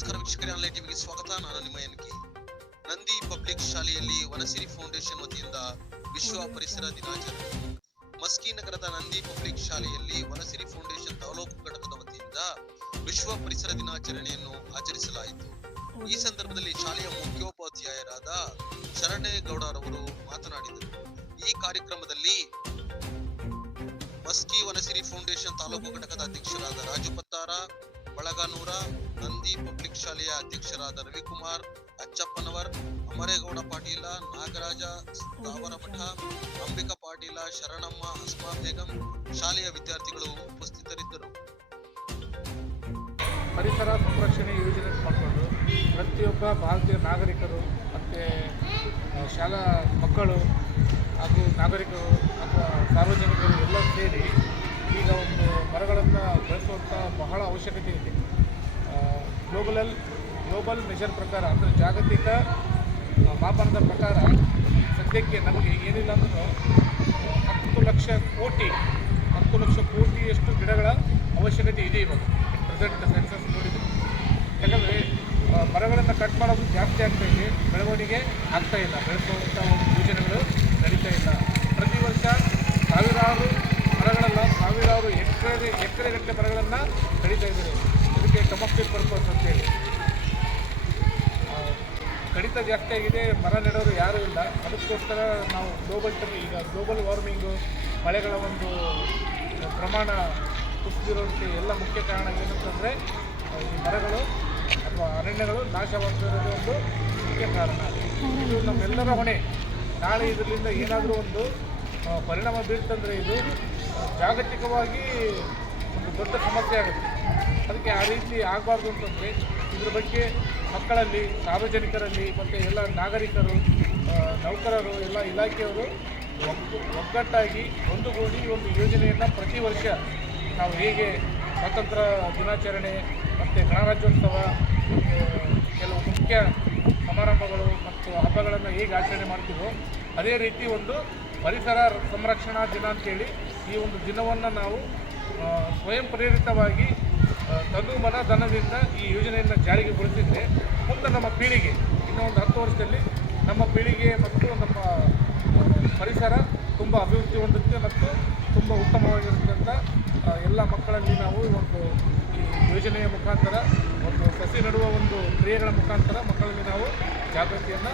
ನಮಸ್ಕಾರ ವೀಕ್ಷಕರೇ ಆನ್ಲೈನ್ ಟಿವಿಗೆ ಸ್ವಾಗತ. ನಾನು ನಿಮ್ಮ ಎನ್ ಕೆ. ನಂದಿ ಪಬ್ಲಿಕ್ ಶಾಲೆಯಲ್ಲಿ ವನಸಿರಿ ಫೌಂಡೇಶನ್ ವತಿಯಿಂದ ವಿಶ್ವ ಪರಿಸರ ದಿನಾಚರಣೆ ಮಸ್ಕಿ ನಗರದ ನಂದಿ ಪಬ್ಲಿಕ್ ಶಾಲೆಯಲ್ಲಿ ವನಸಿರಿ ಫೌಂಡೇಶನ್ ತಾಲೂಕು ಘಟಕದ ವತಿಯಿಂದ ವಿಶ್ವ ಪರಿಸರ ದಿನಾಚರಣೆಯನ್ನು ಆಚರಿಸಲಾಯಿತು. ಈ ಸಂದರ್ಭದಲ್ಲಿ ಶಾಲೆಯ ಮುಖ್ಯೋಪಾಧ್ಯಾಯರಾದ ಶರಣೇಗೌಡರವರು ಮಾತನಾಡಿದರು. ಈ ಕಾರ್ಯಕ್ರಮದಲ್ಲಿ ಮಸ್ಕಿ ವನಸಿರಿ ಫೌಂಡೇಶನ್ ತಾಲೂಕು ಘಟಕದ ಅಧ್ಯಕ್ಷರಾದ ರಾಜು ಪತ್ತಾರ ಬಳಗಾನೂರ ನಂದಿ ಪಬ್ಲಿಕ್ ಶಾಲೆಯ ಅಧ್ಯಕ್ಷರಾದ ರವಿಕುಮಾರ್, ಅಚ್ಚಪ್ಪನವರ್, ಅಮರೇಗೌಡ ಪಾಟೀಲ, ನಾಗರಾಜ ಸ್ಥಾವರಮಠ ಅಂಬಿಕಾ ಪಾಟೀಲ, ಶರಣಮ್ಮ ಅಸ್ಮಾ ಬೇಗಂ ಶಾಲೆಯ ವಿದ್ಯಾರ್ಥಿಗಳು ಉಪಸ್ಥಿತರಿದ್ದರು. ಪರಿಸರ ಸಂರಕ್ಷಣೆ ಯೋಜನೆ ಮಾಡಿಕೊಂಡು ಪ್ರತಿಯೊಬ್ಬ ಭಾರತೀಯ ನಾಗರಿಕರು ಮತ್ತು ಶಾಲಾ ಮಕ್ಕಳು ಹಾಗೂ ನಾಗರಿಕರು ಅಥವಾ ಸಾರ್ವಜನಿಕರು ಎಲ್ಲ ಸೇರಿ ಈಗ ಒಂದು ಮರಗಳನ್ನು ಬೆಳೆಸುವಂಥ ಬಹಳ ಅವಶ್ಯಕತೆ ಇದೆ. ಗ್ಲೋಬಲಲ್ ಗ್ಲೋಬಲ್ ಮೆಷರ್ ಪ್ರಕಾರ, ಅಂದರೆ ಜಾಗತಿಕ ಮಾಪನದ ಪ್ರಕಾರ ಸದ್ಯಕ್ಕೆ ನಮಗೆ ಏನಿಲ್ಲ ಅಂದರೂ ಹತ್ತು ಲಕ್ಷ ಕೋಟಿ, ಹತ್ತು ಲಕ್ಷ ಕೋಟಿಯಷ್ಟು ಗಿಡಗಳ ಅವಶ್ಯಕತೆ ಇದೆ ಇವಾಗ. ಪ್ರೆಸೆಂಟ್ ಸೆನ್ಸಸ್ ನೋಡಿದರೆ. ಯಾಕಂದರೆ ಮರಗಳನ್ನು ಕಟ್ ಮಾಡೋದು ಜಾಸ್ತಿ ಆಗ್ತಾ ಇದೆ, ಬೆಳವಣಿಗೆ ಆಗ್ತಾ ಇಲ್ಲ. ಬೆಳೆಸುವಂಥ ಒಂದು ಯೋಜನೆಗಳು ನಡೀತಾ ಇಲ್ಲ. ಪ್ರತಿ ವರ್ಷ ಸಾವಿರಾರು ಮರಗಳನ್ನು ಸಾವಿರಾರು ಎಕರೆ ಎಕರೆಗಟ್ಟಲೆ ಮರಗಳನ್ನು ಕಡಿತಾ ಇದ್ದಾರೆ. ಇದಕ್ಕೆ ಕಮಕ್ಕೆ ಪರ್ಪಸ್ ಅಂತೇಳಿ ಕಡಿತ ಜಾಸ್ತಿ ಆಗಿದೆ, ಮರ ನೆಡೋರು ಯಾರೂ ಇಲ್ಲ. ಅದಕ್ಕೋಸ್ಕರ ನಾವು ಗ್ಲೋಬಲ್ ಟರ್ಮ್ ಈಗ ಗ್ಲೋಬಲ್ ವಾರ್ಮಿಂಗು ಮಳೆಗಳ ಒಂದು ಪ್ರಮಾಣ ಕುಸಿದಿರೋದಕ್ಕೆ ಎಲ್ಲ ಮುಖ್ಯ ಕಾರಣ ಏನಂತಂದರೆ ಈ ಮರಗಳು ಅಥವಾ ಅರಣ್ಯಗಳು ನಾಶವಾಗ್ತಿರೋದು ಒಂದು ಮುಖ್ಯ ಕಾರಣ. ಇದು ನಮ್ಮೆಲ್ಲರ ಹೊಣೆ. ನಾಳೆ ಇದರಿಂದ ಏನಾದರೂ ಒಂದು ಪರಿಣಾಮ ಬೀಳ್ತಂದರೆ ಇದು ಜಾಗತಿಕವಾಗಿ ಒಂದು ದೊಡ್ಡ ಸಮಸ್ಯೆ ಆಗುತ್ತೆ. ಅದಕ್ಕೆ ಆ ರೀತಿ ಆಗಬಾರ್ದು ಅಂತಂದರೆ ಇದ್ರ ಬಗ್ಗೆ ಮಕ್ಕಳಲ್ಲಿ, ಸಾರ್ವಜನಿಕರಲ್ಲಿ, ಮತ್ತು ಎಲ್ಲ ನಾಗರಿಕರು ನೌಕರರು, ಎಲ್ಲ ಇಲಾಖೆಯವರು ಒಗ್ಗು, ಒಗ್ಗಟ್ಟಾಗಿ ಒಂದುಗೂಡಿ ಒಂದು ಯೋಜನೆಯನ್ನು ಪ್ರತಿ ವರ್ಷ ನಾವು ಹೇಗೆ ಸ್ವಾತಂತ್ರ್ಯ ದಿನಾಚರಣೆ, ಮತ್ತು ಗಣರಾಜ್ಯೋತ್ಸವ ಕೆಲವು ಮುಖ್ಯ ಸಮಾರಂಭಗಳು ಮತ್ತು ಹಬ್ಬಗಳನ್ನು ಹೇಗೆ ಆಚರಣೆ ಮಾಡ್ತೀವೋ ಅದೇ ರೀತಿ ಒಂದು ಪರಿಸರ ಸಂರಕ್ಷಣಾ ದಿನ ಅಂತೇಳಿ ಈ ಒಂದು ದಿನವನ್ನು ನಾವು ಸ್ವಯಂ ಪ್ರೇರಿತವಾಗಿ ಮನ ಧನದಿಂದ ಈ ಯೋಜನೆಯನ್ನು ಜಾರಿಗೆ ಗೊಳಿಸಿದ್ರೆ ಮುಂದೆ ನಮ್ಮ ಪೀಳಿಗೆ, ಇನ್ನೂ ಒಂದು ಹತ್ತು ವರ್ಷದಲ್ಲಿ ನಮ್ಮ ಪೀಳಿಗೆ ಮತ್ತು ನಮ್ಮ ಪರಿಸರ ತುಂಬ ಅಭಿವೃದ್ಧಿ ಹೊಂದುತ್ತೆ ಮತ್ತು ತುಂಬ ಅಂತ ಎಲ್ಲ ಮಕ್ಕಳಲ್ಲಿ ನಾವು ಒಂದು ಈ ಯೋಜನೆಯ ಮುಖಾಂತರ, ಒಂದು ಸಸಿ ನೆಡುವ ಒಂದು ಕ್ರಿಯೆಗಳ ಮುಖಾಂತರ ಮಕ್ಕಳಲ್ಲಿ ನಾವು ಜಾಗೃತಿಯನ್ನು